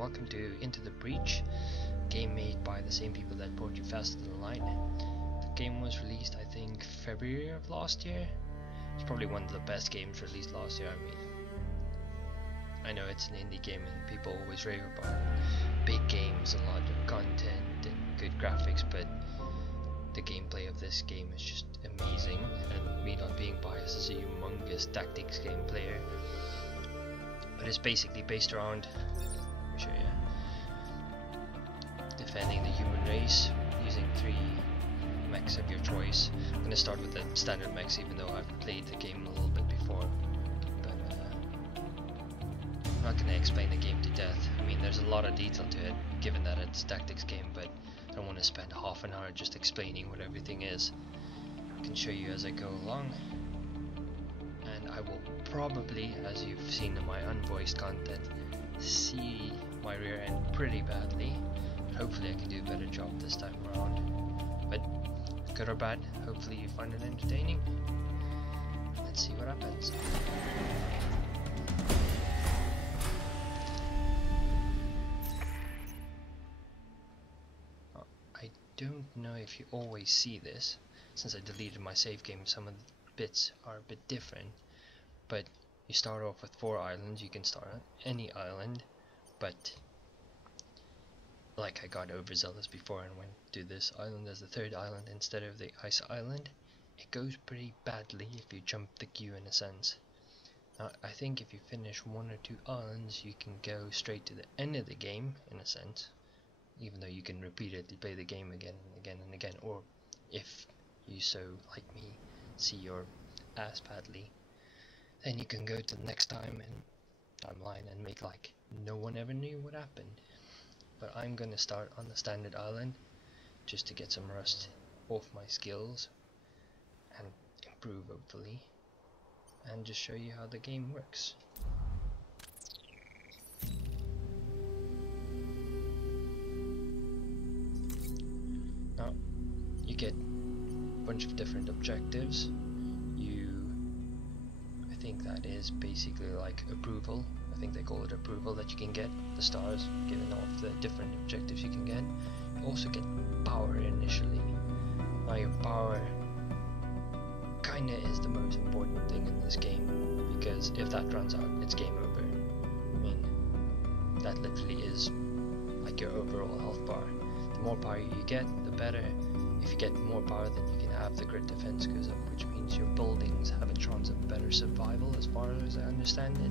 welcome to Into the Breach, game made by the same people that brought you Faster Than Light. The game was released, I think, February of last year. It's probably one of the best games released last year. I know it's an indie game and people always rave about big games, a lot of content and good graphics, but the gameplay of this game is just amazing, and me not being biased as a humongous tactics game player, but it's basically based around, let me show you, defending the human race using 3 mechs of your choice. I'm going to start with the standard mechs, even though I've played the game a little bit before, but I'm not going to explain the game to death. I mean, there's a lot of detail to it, given that it's a tactics game, but I don't want to spend half an hour just explaining what everything is. I can show you as I go along, and I will probably, as you've seen in my unvoiced content, see my rear end pretty badly, but hopefully I can do a better job this time around. But good or bad, hopefully you find it entertaining. Let's see what happens. I don't know if you always see this. Since I deleted my save game, some of the bits are a bit different, but you start off with 4 islands. You can start on any island, but like I got overzealous before and went to this island as the 3rd island instead of the ice island. It goes pretty badly if you jump the queue, in a sense. Now, I think if you finish 1 or 2 islands, you can go straight to the end of the game, in a sense, even though you can repeatedly play the game again and again and again, or if you so, like me, see your ass badly, then you can go to the next timeline and make like no one ever knew what happened. But I'm gonna start on the standard island just to get some rust off my skills and improve, hopefully, and just show you how the game works. Now, you get a bunch of different objectives. I think that is basically like approval. I think they call it approval, that you can get the stars given off the different objectives you can get. You also get power initially. Now your power kinda is the most important thing in this game, because if that runs out, it's game over. I mean, that literally is like your overall health bar. The more power you get, the better. If you get more power, then you can have the grid defense goes up, which means your buildings have a chance of better survival, as far as I understand it.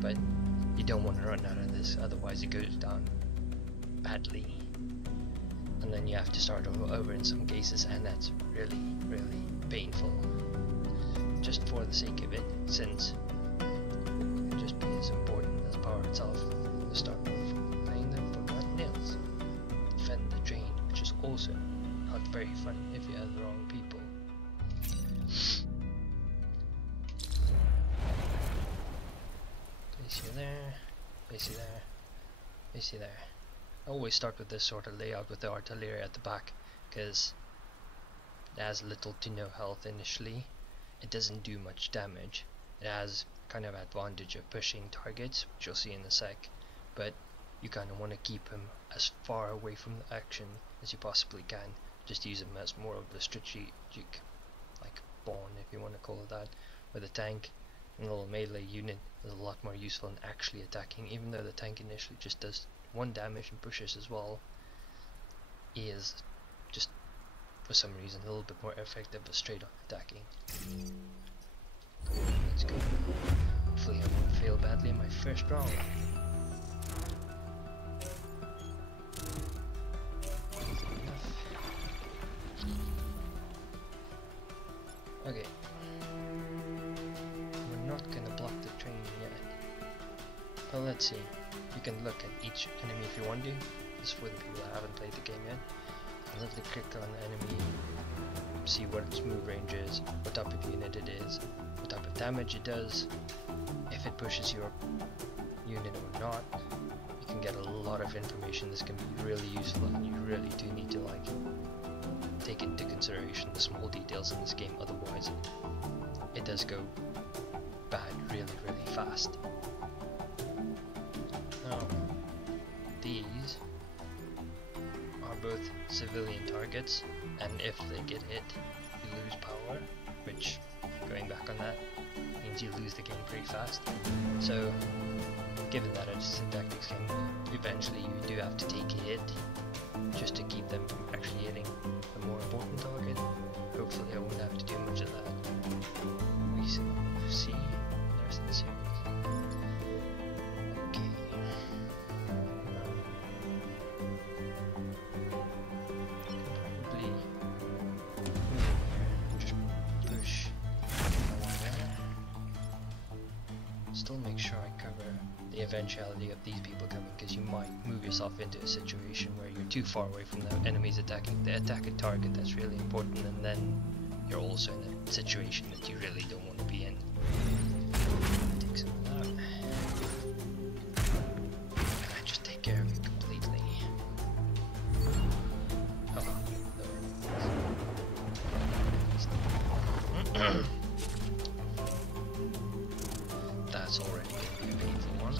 But you don't want to run out of this, otherwise it goes down badly, and then you have to start all over in some cases, and that's really, really painful. Just for the sake of it, since it would just be as important as power itself. To start off playing the Forgotten Nails, defend the drain, which is also not very fun if you have the wrong people. Place you there, place you there, place you there. I always start with this sort of layout with the artillery at the back, because it has little to no health initially. It doesn't do much damage. It has kind of advantage of pushing targets, which you'll see in a sec, but you kind of want to keep him as far away from the action as you possibly can. Just use him as more of the strategic, like, pawn, if you want to call it that, with a tank. A little melee unit is a lot more useful in actually attacking, even though the tank initially just does 1 damage and pushes as well. He is just, for some reason, a little bit more effective at straight on attacking. Let's go. Hopefully I won't fail badly in my first round. Okay. We're not gonna block the train yet. But let's see. You can look at each enemy if you want to. This is for the people that haven't played the game yet. You literally click on the enemy, see what its move range is, what type of unit it is, what type of damage it does, if it pushes your unit or not. You can get a lot of information. This can be really useful, and you really do need to like take into consideration the small details in this game, otherwise it does go bad really, really fast. Now, both civilian targets, and if they get hit, you lose power, which, going back on that, means you lose the game pretty fast. So, given that it's a tactics game, eventually you do have to take a hit just to keep them from actually hitting the more important target. Hopefully I won't have to do much of that. We see the rest of the series. Okay. Probably just push along there. Still make sure I cover the eventuality of these people coming, because you might move yourself into a situation where you're too far away from the enemies attacking the attacking target. That's really important, and then you're also in a situation that you really don't want to be in. Take some of that. And I just take care of it completely. Oh, no. That's already going to be a painful one.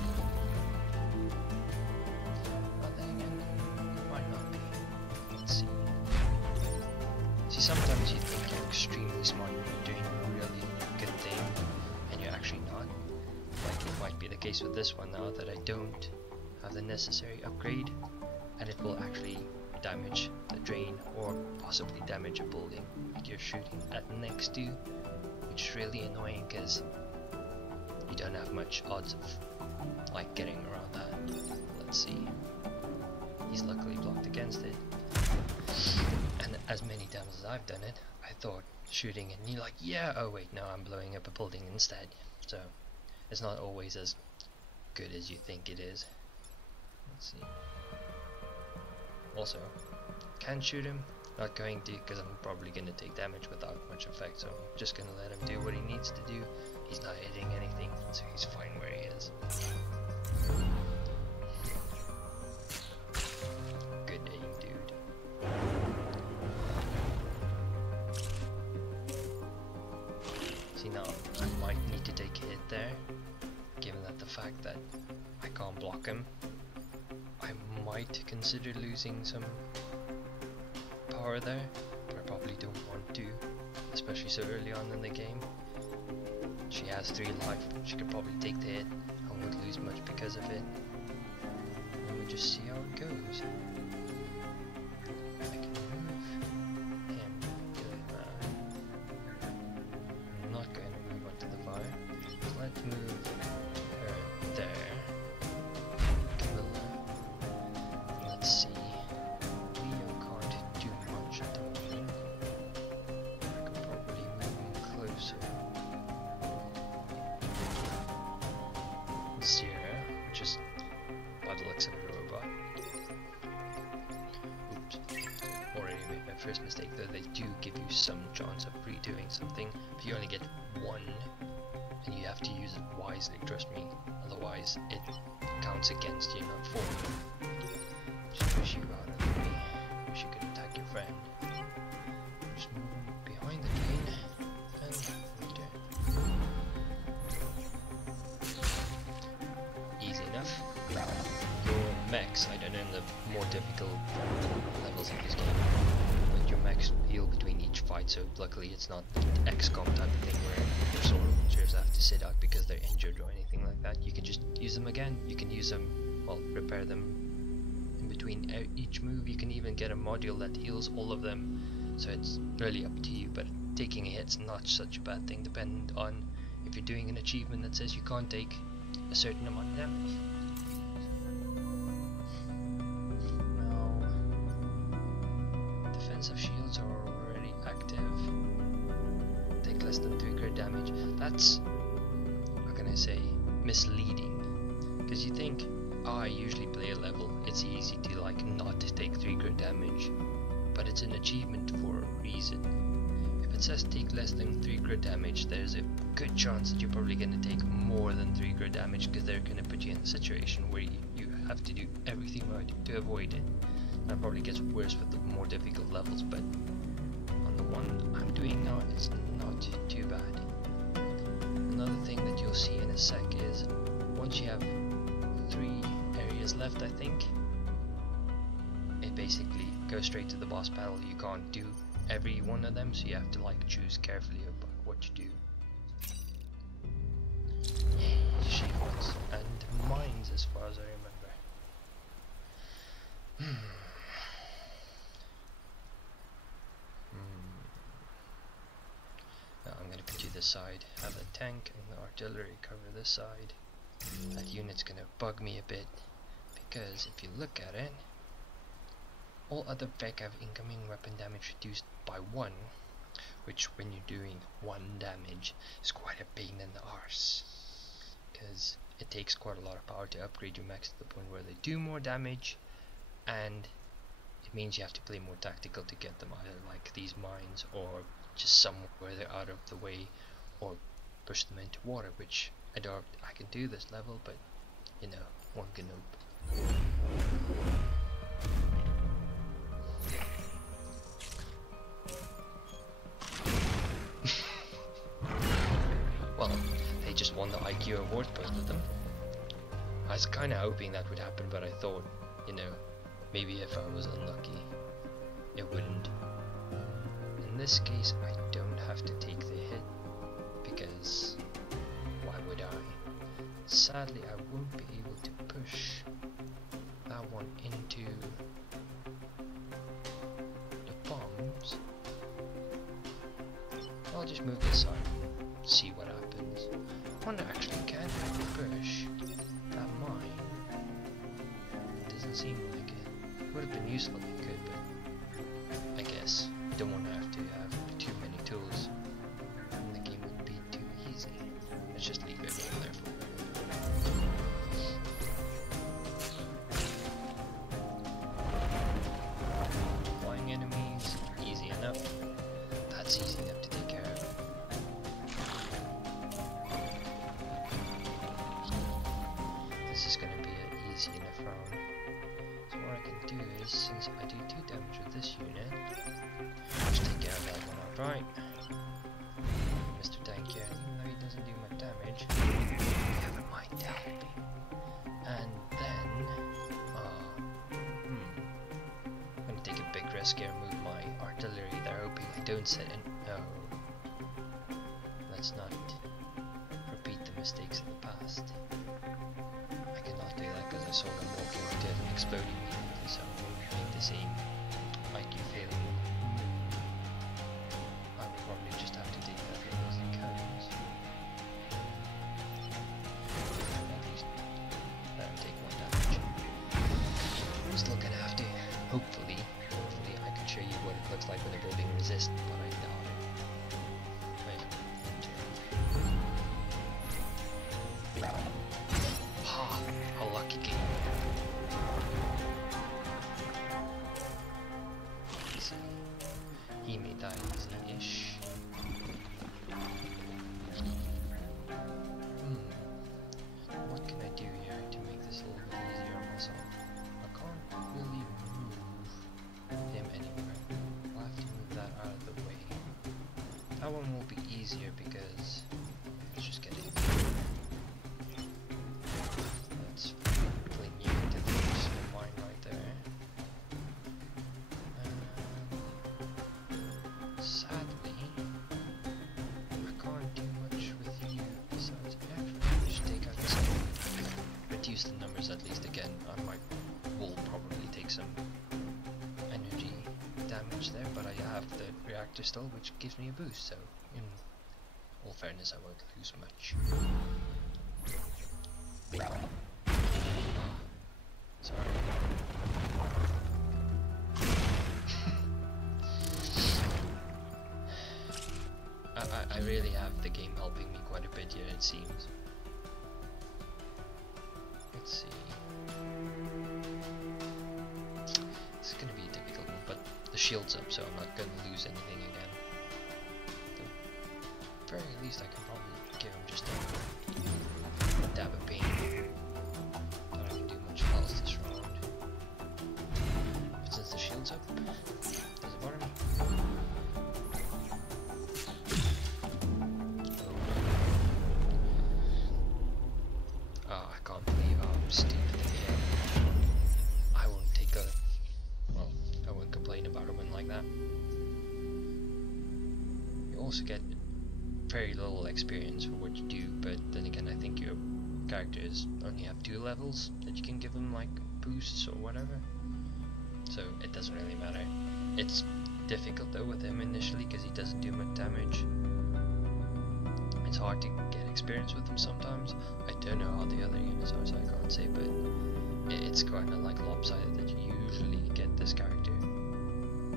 But then again, it might not be. Let's see. See, sometimes you think you're extremely smart when you're doing a really good thing, and you're actually not. Like it might be the case with this one now, that I don't have the necessary upgrade, and it will actually damage the drain, or possibly damage a building that you're shooting at next to, which is really annoying because you don't have much odds of like getting around that. Let's see. He's luckily blocked against it. And as many times as I've done it, I thought shooting and you're like, yeah, oh wait, no, I'm blowing up a building instead. So it's not always as good as you think it is. Let's see. Also, can shoot him. Not going to, because I'm probably going to take damage without much effect, so I'm just going to let him do what he needs to do. He's not hitting anything, so he's fine where he is. Good aim, dude. See, now I might need to take a hit there, given that the fact that I can't block him. I might consider losing some power there, but I probably don't want to, especially so early on in the game. She has 3 life, but she could probably take the hit and won't lose much because of it. And we just see how it goes. I can move him doing that. I'm not going to move onto the fire. Let's move her there. Let's see. Leo can't do much at the moment. I could probably move him closer. Sierra, which is by the looks of a robot. Oops. Already made my first mistake, though they do give you some chance of redoing something, but you only get 1, and you have to use it wisely, trust me, otherwise it counts against you, not for you. Just push you out of the way. Wish you could attack your friend. Just move behind the train and return. Easy enough. Your mechs, I don't know in the more difficult levels of this game, but your mechs heal between each fight, so luckily it's not the XCOM type of thing where your soldiers have to sit out because they're injured or anything like that. You can just use them again. You can use them, well, repair them in between each move. You can even get a module that heals all of them, so it's really up to you, but taking a hit's not such a bad thing, depending on if you're doing an achievement that says you can't take a certain amount of damage. Now, defensive shields are already active. Take less than 3 crit damage. That's, how can I say, misleading. Because you think, oh, I usually play a level, it's easy to like not take 3 crit damage. But it's an achievement for a reason. If it says take less than 3 crit damage, there's a good chance that you're probably going to take more than 3 crit damage, because they're going to put you in a situation where you have to do everything right to avoid it. And it probably gets worse with the more difficult levels, but on the one I'm doing now, it's not too bad. Another thing that you'll see in a sec is, once you have 3 areas left, I think, it basically go straight to the boss battle. You can't do every one of them, so you have to like choose carefully about what you do. Shields and mines, as far as I remember. Now I'm gonna put you this side, have a tank and the artillery cover this side. That unit's gonna bug me a bit, because if you look at it, all other vec have incoming weapon damage reduced by 1, which when you're doing 1 damage is quite a pain in the arse, because it takes quite a lot of power to upgrade your mechs to the point where they do more damage, and it means you have to play more tactical to get them, either like these mines or just somewhere where they're out of the way, or push them into water, which I doubt I can do this level, but you know, one can hope. Well, they just won the IQ award, both of them. I was kind of hoping that would happen, but I thought, you know, maybe if I was unlucky, it wouldn't. In this case, I don't have to take the hit, because why would I? Sadly, I won't be able to push that one into the bombs. I'll just move this side and see what happens. I wonder actually, can I push that mine? Doesn't seem like it. Would have been useful if you could, but I guess you don't want to have too many tools. The game would be too easy. Let's just leave it over there for flying enemies, easy enough. That's easy enough to take care of. This is going to be an easy enough round. So what I can do is, since I do 2 damage with this unit, just take care of that one outright. Mr. Tank here, even though he doesn't do much damage, you have a mind to help me. And then, I'm gonna take a big risk here and move my artillery there, hoping I don't set in. No. Let's not repeat the mistakes of the past. I cannot do that because I saw them walking into it and exploding immediately, so I won't make the same IQ failing. I would probably just have to take that hit as it comes. At least let him take 1 damage. I'm still gonna have to, hopefully I can show you what it looks like when the building resists, but I doubt it. A lucky game. Easy. He made that easy-ish. What can I do here to make this a little bit easier on myself? I can't really move him anywhere. I'll have to move that out of the way. That one will be easier because let's just get it. Let's fling you into the first line right there. Sadly, I can't do much with you besides just take out this one. Reduce the numbers at least again. Will probably take some energy damage there, but I have the reactor still, which gives me a boost, so in all fairness I won't lose much. Sorry. I really have the game helping me quite a bit here, it seems. Let's see. This is going to be a difficult one, but the shield's up, so I'm not going to lose anything again. At the very least, I can probably give him just a dab of pain. Not I can do much else this round. But since the shield's up, doesn't bother me. I can't believe how stupid I am. I won't take a... well, I won't that. You also get very little experience for what you do, but then again, I think your characters only have 2 levels that you can give them like boosts or whatever, so it doesn't really matter. It's difficult though with him initially because he doesn't do much damage. It's hard to get experience with him sometimes. I don't know how the other units are, so I can't say, but it's kind of like lopsided that you usually get this character.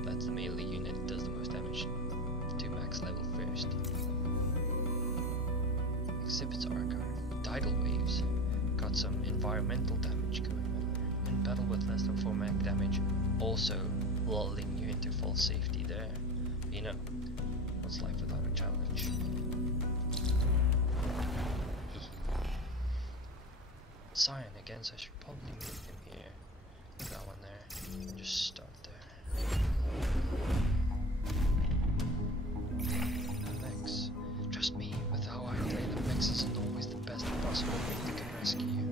That's the melee unit that does the most damage to max level first. Exhibits archive. Tidal waves. Got some environmental damage going on there. In battle with less than 4 mag damage, also lulling you into false safety there. You know, what's life without a challenge? Cyan again, so I should probably move him here. Leave that one there, and just start there. Mechs. Trust me, with how I play, the mechs isn't always the best possible thing that can rescue you.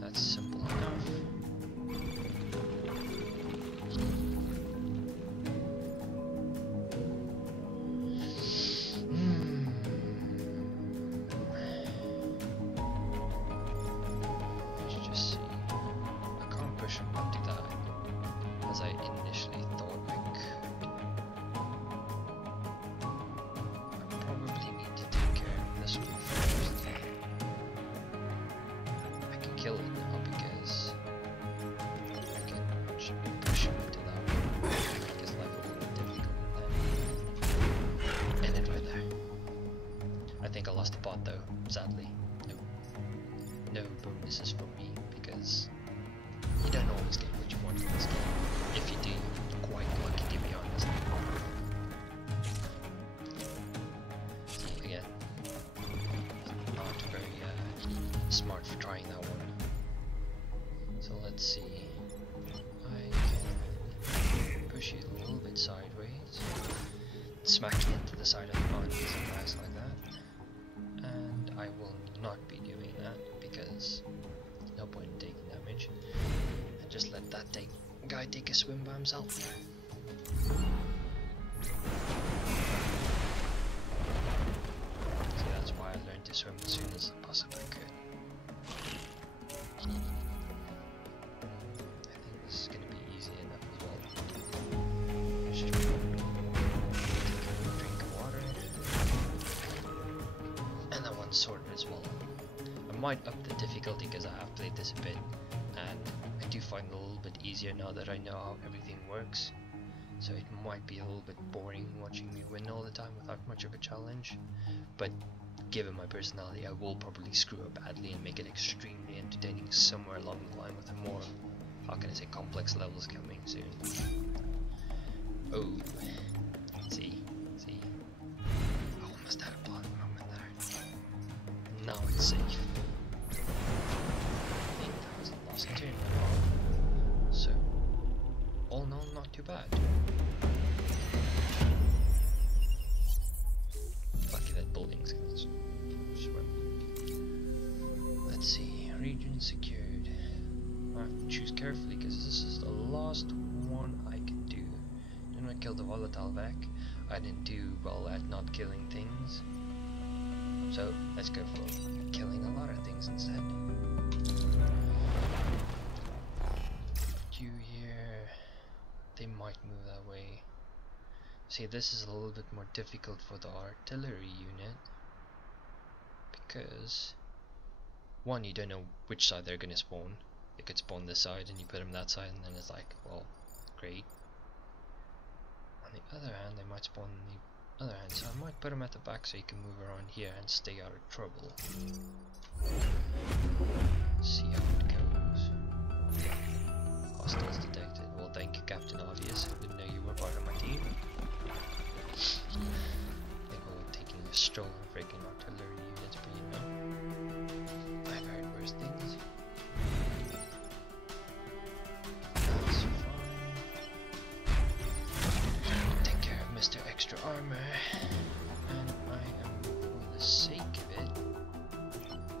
That's simple enough. As I initially thought I could. I probably need to take care of this one first. I can kill it now because I can push him into that one. Make his life a little bit difficult and then end it right there. I think I lost the pot though, sadly. No bonuses for me because you don't always get what you want in this game. If you do, you're quite lucky to be honest. See, again, not very smart for trying that one. So let's see. I can push you a little bit sideways, smack you into the side of the pond, something nice like that. And I will not be doing that because no point in taking damage. And just let that guy take a swim by himself. So that's why I learned to swim as soon as I possibly could. I think this is going to be easy enough as well. Just take a drink of water. And that one's sorted as well. I might up the difficulty because I have played this a bit, and I do find it a little bit easier now that I know how everything works. So it might be a little bit boring watching me win all the time without much of a challenge, but given my personality I will probably screw up badly and make it extremely entertaining somewhere along the line with a more, how can I say, complex levels coming soon. Oh, see, I almost had a blood moment there. Now it's safe. I think that was the last turn. So, all in all, not too bad. Lucky that buildings can swim. Let's see, region secured. I have to choose carefully because this is the last one I can do. Didn't I kill the volatile vac? I didn't do well at not killing things. So let's go for killing a lot of things instead. You here, they might move that way. See, this is a little bit more difficult for the artillery unit because one, you don't know which side they're gonna spawn. They could spawn this side and you put them that side and then it's like, well, great. On the other hand, they might spawn on the other hand, so I might put them at the back so you can move around here and stay out of trouble. See how it goes. Hostiles detected. Well, thank you, Captain Obvious. I didn't know you were part of my team. I think we're taking a stroll on freaking artillery units, but you know, I've heard worse things. That's fine. Take care of Mr. Extra Armor. And I am, for the sake of it,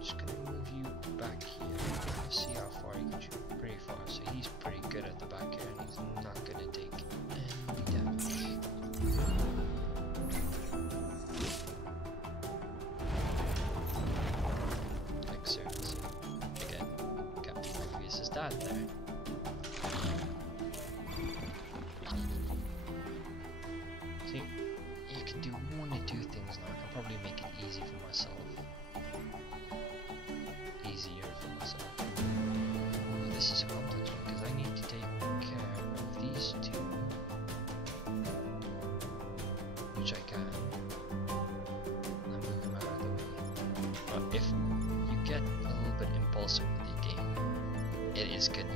just gonna move you back here. Let's see how far you can shoot. Pretty far, so he's pretty good at the back here, and he's not gonna take that there. See, you can do one or two things now. I can probably make it easy for myself. Easier for myself. Ooh, this is a complex one because I need to take care of these two. Which I can. And move them out of the way. If you get a little bit impulsive with your game, it is gonna,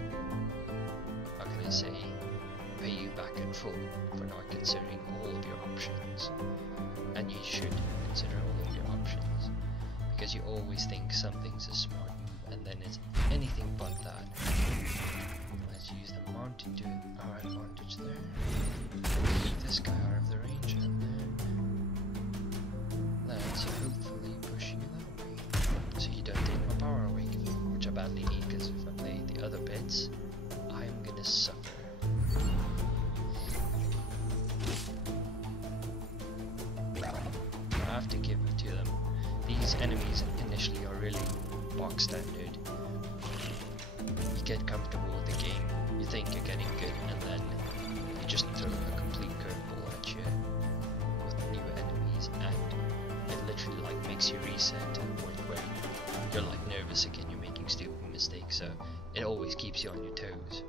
how can I say, pay you back in full for not considering all of your options. And you should consider all of your options, because you always think something's a smart move and then it's anything but that. Let's use the mount to our advantage there. Keep this guy out of the range, and then let's hopefully push you that way so you don't take my power away, which I badly need, because if I play the other bits, I'm gonna suffer. I have to give it to them. These enemies initially are really box standard. You get comfortable with the game, you think you're getting good, and then you just throw a complete curveball at you with new enemies, and it literally like makes you reset to the point where you're like nervous again, you're making stupid mistakes, so it always keeps you on your toes.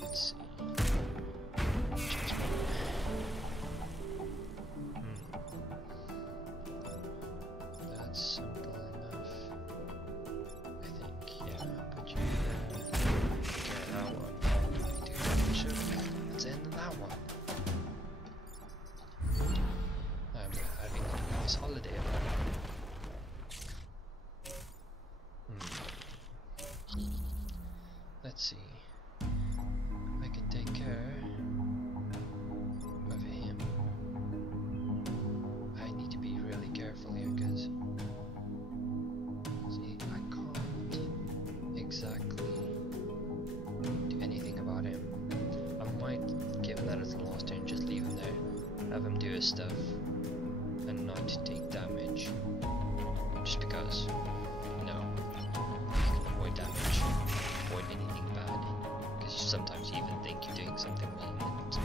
Let's see. That's simple enough. I think, yeah, put you there. Okay, that one. Sure, let's end that one. I'm having a nice holiday about it. Let's see. I can take care of him. I need to be really careful here, because see, I can't exactly do anything about him. I might give him that as the last turn, just leave him there, have him do his stuff, and not take damage. Just because, you know, you can avoid damage, avoid anything bad. Because sometimes you even think you're doing something wrong, and it's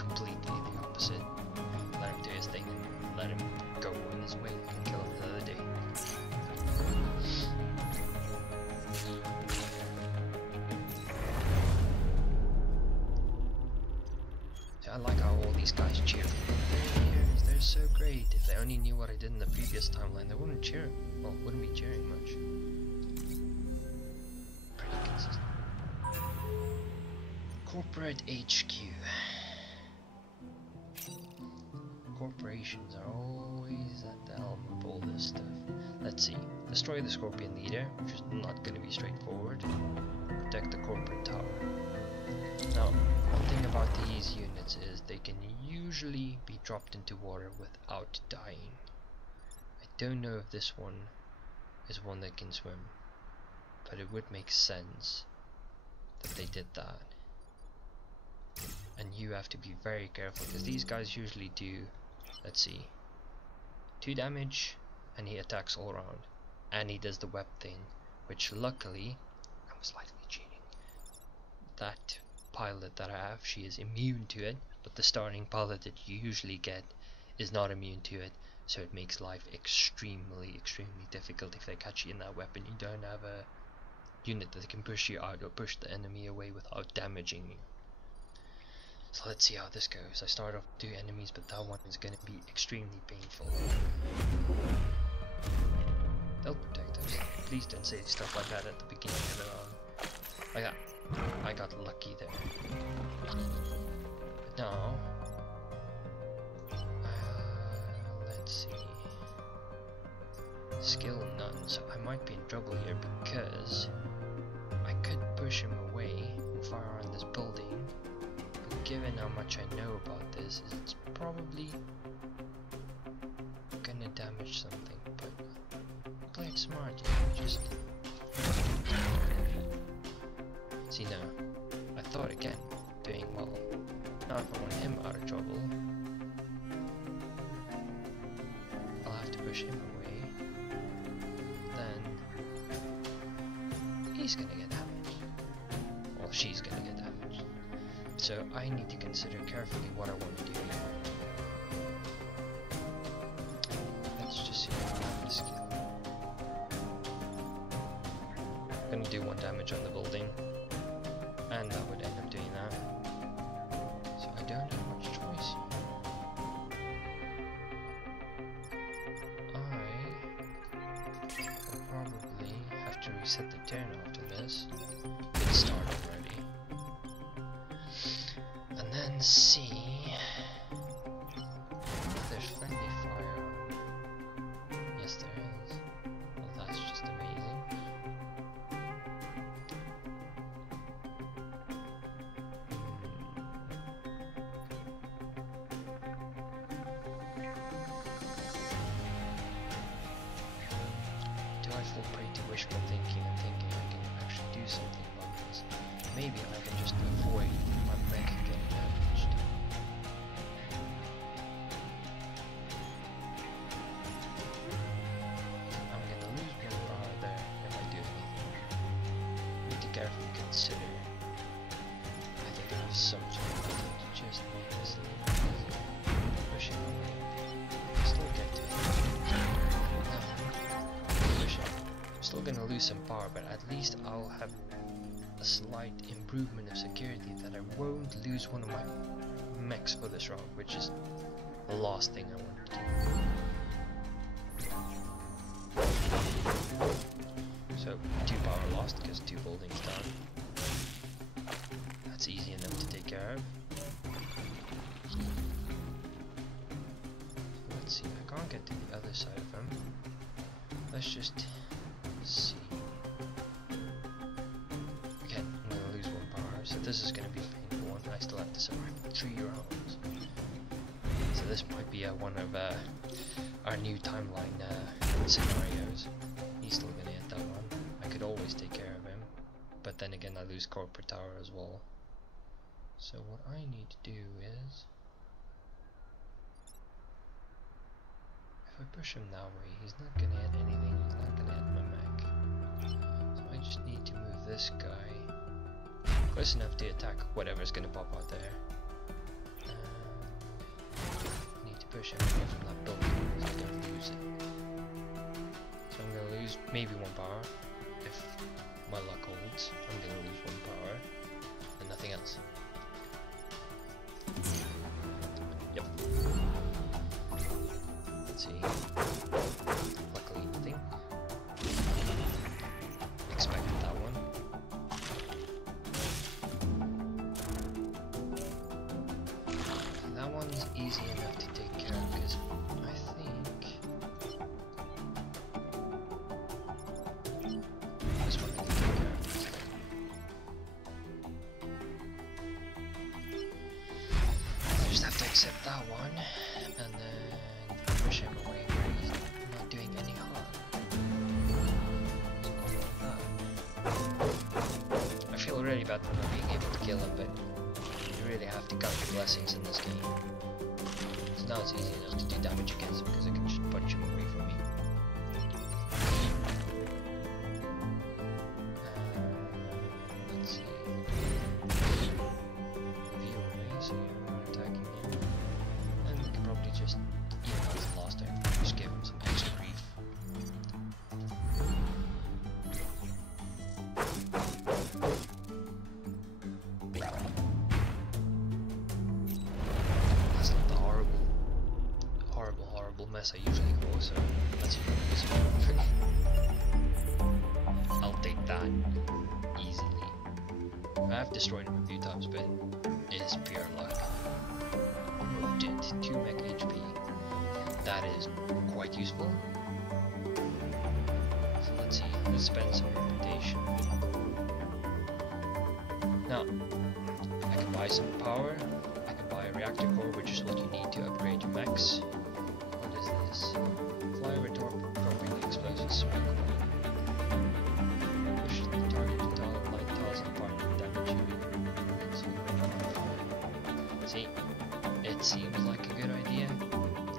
completely the opposite. Let him do his thing and let him go on his way and kill him another day. See, I like how all these guys cheer. They're so great. If they only knew what I did in the previous timeline, they wouldn't cheer. Well, wouldn't be cheering much. Pretty consistent. Corporate HQ. Corporations are always at the helm of all this stuff. Let's see. Destroy the Scorpion leader, which is not going to be straightforward. Protect the corporate tower. Now, one thing about these units is they can usually be dropped into water without dying. I don't know if this one is one that can swim, but it would make sense that they did that. And you have to be very careful, because these guys usually do, let's see, 2 damage, and he attacks all around, and he does the web thing, which luckily, I'm slightly cheating, that pilot that I have, she is immune to it, but the starting pilot that you usually get is not immune to it, so it makes life extremely difficult if they catch you in that weapon. You don't have a unit that can push you out or push the enemy away without damaging you. So let's see how this goes. I start off with 2 enemies, but that one is going to be extremely painful. They'll protect us. Please don't say stuff like that at the beginning of the round. I got lucky there. But now, let's see. Skill none, so I might be in trouble here, because I could push him away and fire on this building. Given how much I know about this, it's probably gonna damage something, but play it smart, just see now. I thought again, doing well. Now if I want him out of trouble, I'll have to push him away. Then he's gonna get damaged. Well, she's gonna get damaged. So I need to consider carefully what I want to do here. Let's just see if I have the skill. I'm gonna do 1 damage on the building, and that would end up doing that. So I don't have much choice here. I will probably have to reset the turn after this. It started already. And then see if there's friendly fire. Yes, there is. Well, that's just amazing. Do I fall prey to wishful thinking and thinking I can actually do something about this? Maybe I can just avoid my mech getting damaged. I'm gonna lose 1 power there if I do anything. Need to carefully consider. I think I have some sort of way to just make this a little easier. Pushing away. Still get to it. Still gonna lose some power, but at least I'll have a slight improvement of security that I won't lose one of my mechs for this round, which is the last thing I want to do. So 2 power lost because 2 buildings down. That's easy enough to take care of. Let's see, I can't get to the other side of him. Let's just see. Again, I'm going to lose 1 power, so this is going to be a painful one. I still have to survive 3 rounds. So this might be one of our new timeline scenarios. He's still going to hit that one. I could always take care of him, but then again I lose corporate tower as well. So what I need to do is, if I push him that way, he's not going to hit anything, he's not going to hit my mech. So I just need to move this guy close enough to attack whatever's going to pop out there. I need to push him away from that building so I don't lose it. So I'm going to lose maybe 1 power. If my luck holds, I'm going to lose 1 power and nothing else. Yep. Let's see. Luckily nothing. Expected that one. That one's easy enough to take care of because I think this one I can take care of. I just have to accept that one and then push him away where he's not doing any harm. I feel really bad for not being able to kill him, but you really have to count your blessings in this game. So now it's easy enough to do damage against him because I can just punch him away from me. Let's see. View away, so you're not attacking him. And we can probably just, even though it's the last turn, just give him some extra grief. That's not the horrible mess I usually go, so let's see what it is. I'll take that easily. I have destroyed him a few times, but it is pure luck. Did 2 mech HP. That is quite useful. So let's see, let's spend some reputation. Now, I can buy some power, I can buy a reactor core, which is what you need to upgrade your mechs. What is this? Fly retort dropping explosives. Push the target to tile 9,000 apart and damage you. See, it seems like a good idea.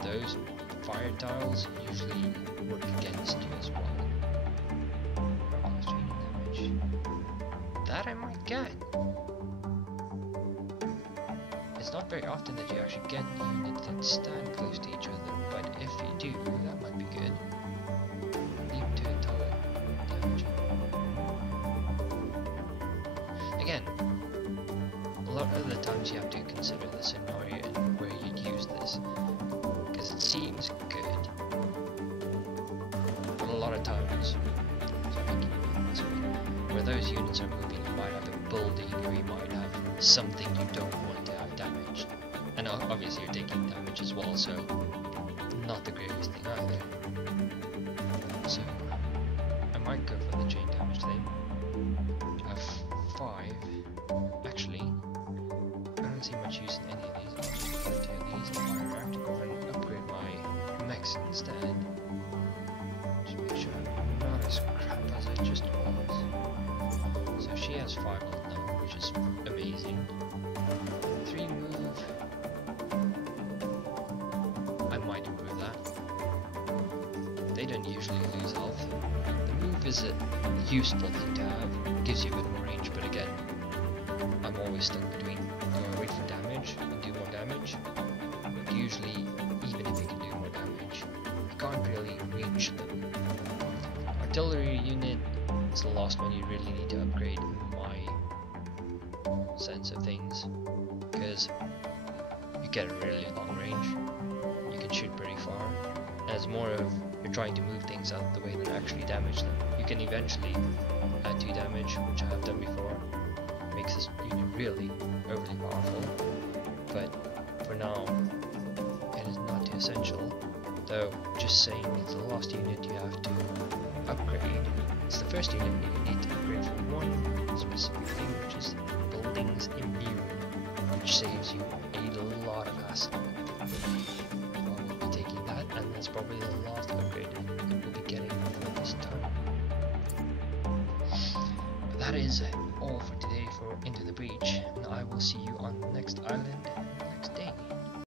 Those fire tiles usually work against you as well. Damage. that I might get. It's not very often that you actually get units that stand close to each other, but if you do, that might be good. Leap to intolerant damage. Again, a lot of the times you have to consider the scenario and where you'd use this, because it seems good, but a lot of times, where those units are moving, you might have a building or you might have something you don't want to have damaged. And obviously you're taking damage as well, so not the greatest thing either. So I might go for the chain damage thing. I have 5. Actually, I don't see much use in any of these. I'll just put 2 of these in my raft, go and upgrade my mechs instead. Just make sure I'm not as crap as I just was. So she has 5 health now, which is amazing. 3 move. I might improve that. They don't usually lose health. The move is a useful thing to have. It gives you a bit more range, but again, I'm always stuck between do I wait for damage and do more damage? But usually, even if you can do more damage, you can't really reach them. Artillery unit is the last one you really need to upgrade in my sense of things, because you get a really long range, you can shoot pretty far, and it's more of you're trying to move things out of the way than actually damage them. You can eventually add 2 damage, which I have done before, makes this unit really overly powerful, but for now it is not too essential, though just saying it's the last unit you have to upgrade. It's the first unit you need to upgrade for one specific thing, which is buildings immune, which saves you a lot of hassle. I will be taking that, and that's probably the last upgrade I will be getting for this time. But that is all for today for Into the Breach, and I will see you on the next island